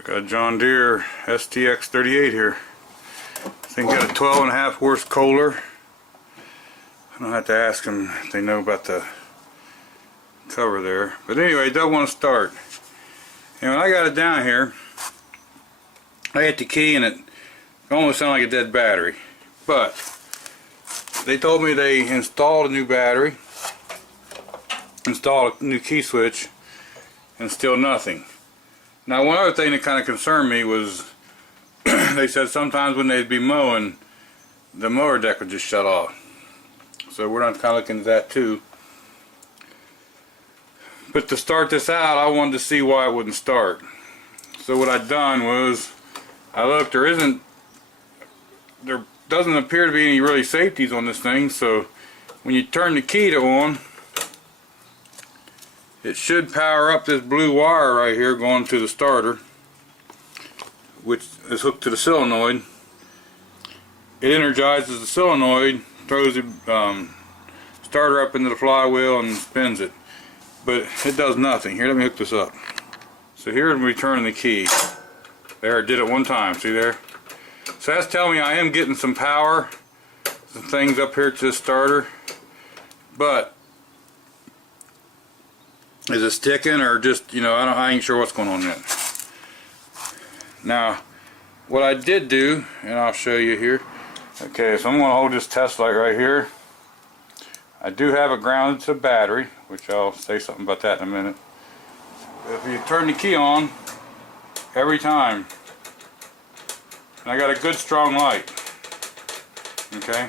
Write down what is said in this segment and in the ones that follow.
I got a John Deere STX38 here. This thing got a 12.5 horse Kohler. I don't have to ask them if they know about the cover there. But anyway, it doesn't want to start. And when I got it down here, I hit the key and it almost sounded like a dead battery. But they told me they installed a new battery, installed a new key switch, and still nothing. Now, one other thing that kind of concerned me was they said sometimes when they'd be mowing, the mower deck would just shut off. So we're not kind of looking at that too. But to start this out, I wanted to see why it wouldn't start. So what I'd done was I looked. There doesn't appear to be any really safeties on this thing. So when you turn the key to on, it should power up this blue wire right here going to the starter, which is hooked to the solenoid. It energizes the solenoid, throws the starter up into the flywheel and spins it. But it does nothing. Here, let me hook this up. So here we turn the key. There, it did it one time. See there? So that's telling me I am getting some power, some things up here to the starter. But is it sticking or just, you know, I ain't sure what's going on yet. Now, what I did do, and I'll show you here. Okay, so I'm going to hold this test light right here. I do have it grounded to the battery, which I'll say something about that in a minute. If you turn the key on, every time, and I got a good strong light, okay?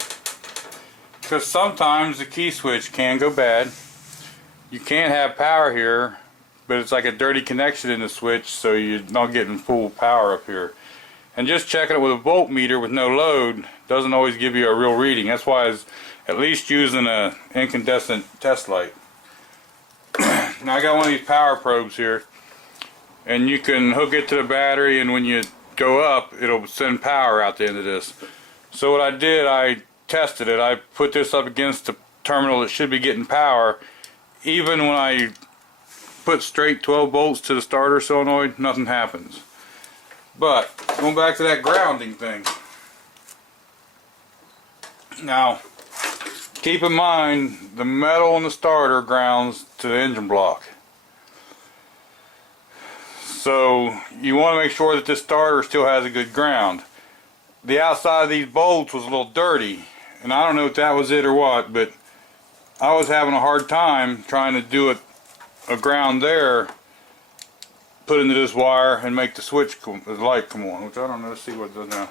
Because sometimes the key switch can go bad. You can't have power here, but it's like a dirty connection in the switch, so you're not getting full power up here. And just checking it with a voltmeter with no load doesn't always give you a real reading. That's why it's at least using an incandescent test light. Now I got one of these power probes here, and you can hook it to the battery, and when you go up, it'll send power out the end of this. So what I did, I tested it. I put this up against the terminal that should be getting power. Even when I put straight 12 volts to the starter solenoid, nothing happens. But going back to that grounding thing. Now, keep in mind the metal in the starter grounds to the engine block. So you want to make sure that this starter still has a good ground. The outside of these bolts was a little dirty, and I don't know if that was it or what, but I was having a hard time trying to do a ground there, put into this wire and make the switch the light come on, which I don't know. Let's see what it does now.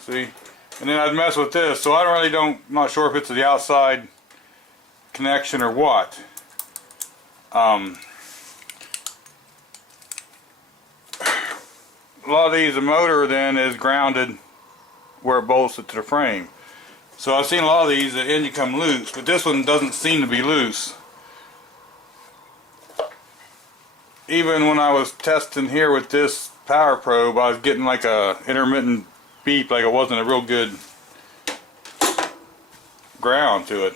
See? And then I'd mess with this, so I'm not sure if it's the outside connection or what. A lot of these, the motor then is grounded where it bolts it to the frame. So I've seen a lot of these, the engine come loose, but this one doesn't seem to be loose. Even when I was testing here with this power probe, I was getting like a intermittent beep, like it wasn't a real good ground to it.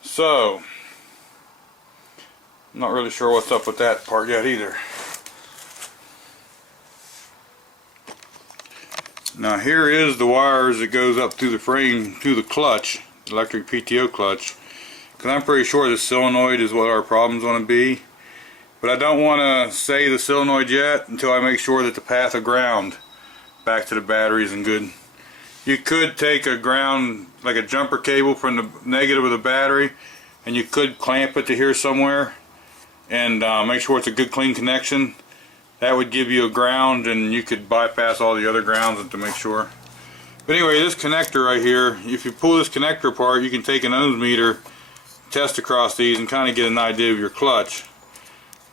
So, I'm not really sure what's up with that part yet either. Now here is the wires that goes up through the frame to the clutch, electric Pto clutch, because I'm pretty sure the solenoid is what our problem's going to be. But I don't want to say the solenoid yet until I make sure that the path of ground back to the battery is in good. You could take a ground, like a jumper cable from the negative of the battery, and you could clamp it to here somewhere and make sure it's a good clean connection. That would give you a ground, and you could bypass all the other grounds to make sure. But anyway, this connector right here, if you pull this connector apart, you can take an ohms meter, test across these, and kind of get an idea of your clutch.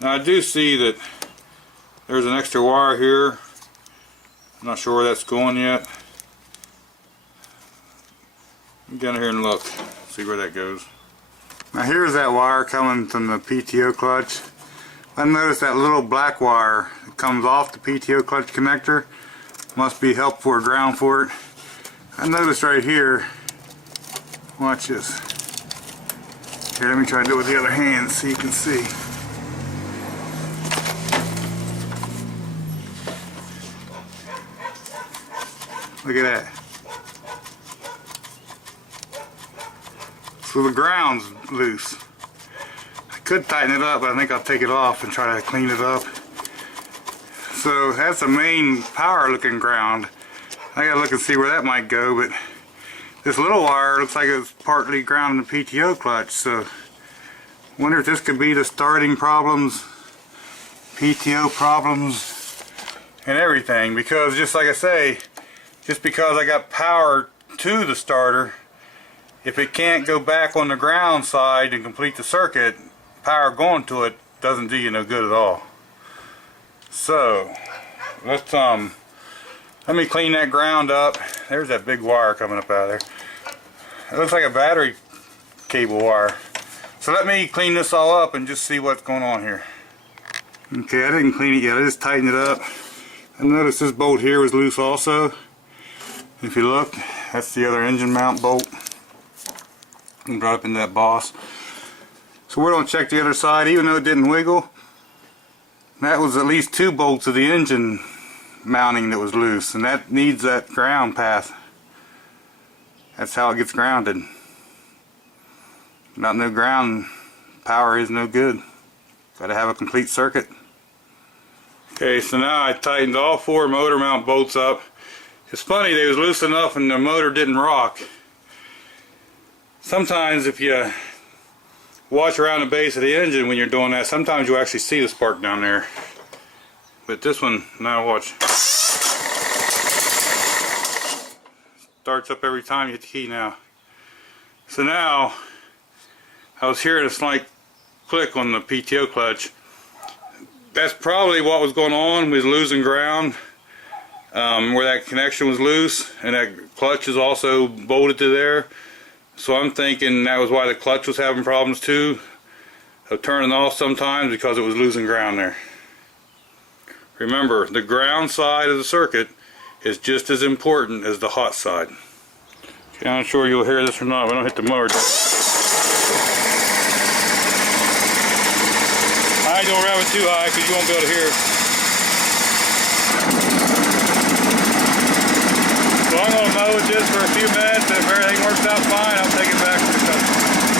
Now I do see that there's an extra wire here. I'm not sure where that's going yet. Get down here and look, see where that goes. Now here's that wire coming from the Pto clutch. I noticed that little black wire that comes off the Pto clutch connector must be helpful or ground for it. I noticed right here, watch this. Here, let me try to do it with the other hand so you can see. Look at that. So the ground's loose. I could tighten it up, but I think I'll take it off and try to clean it up. So that's a main power looking ground. I gotta look and see where that might go, but this little wire looks like it's partly ground in the PTO clutch, so I wonder if this could be the starting problems, PTO problems, and everything. Because just like I say, just because I got power to the starter, if it can't go back on the ground side and complete the circuit, power going to it doesn't do you no good at all. So let's let me clean that ground up. There's that big wire coming up out of there. It looks like a battery cable wire. So let me clean this all up and just see what's going on here. Okay, I didn't clean it yet. I just tightened it up. I noticed this bolt here was loose also. If you look, that's the other engine mount bolt. And brought up into that boss. So we're going to check the other side. Even though it didn't wiggle, that was at least 2 bolts of the engine mounting that was loose, and that needs that ground path. That's how it gets grounded. Without no ground, power is no good. Got to have a complete circuit. Okay, so now I tightened all 4 motor mount bolts up. It's funny, they was loose enough and the motor didn't rock. Sometimes if you watch around the base of the engine when you're doing that, sometimes you'll actually see the spark down there. But this one, now watch. Starts up every time you hit the key now. So now, I was hearing a slight click on the PTO clutch. That's probably what was going on, was losing ground where that connection was loose, and that clutch is also bolted to there. So I'm thinking that was why the clutch was having problems too, of turning off sometimes, because it was losing ground there. Remember, the ground side of the circuit is just as important as the hot side. Okay, I'm not sure you'll hear this or not, but I don't hit the mower. I don't rev it too high because you won't be able to hear it. So I'm going to mow with this for a few minutes, and if everything works out fine, I'll take it back to the customer.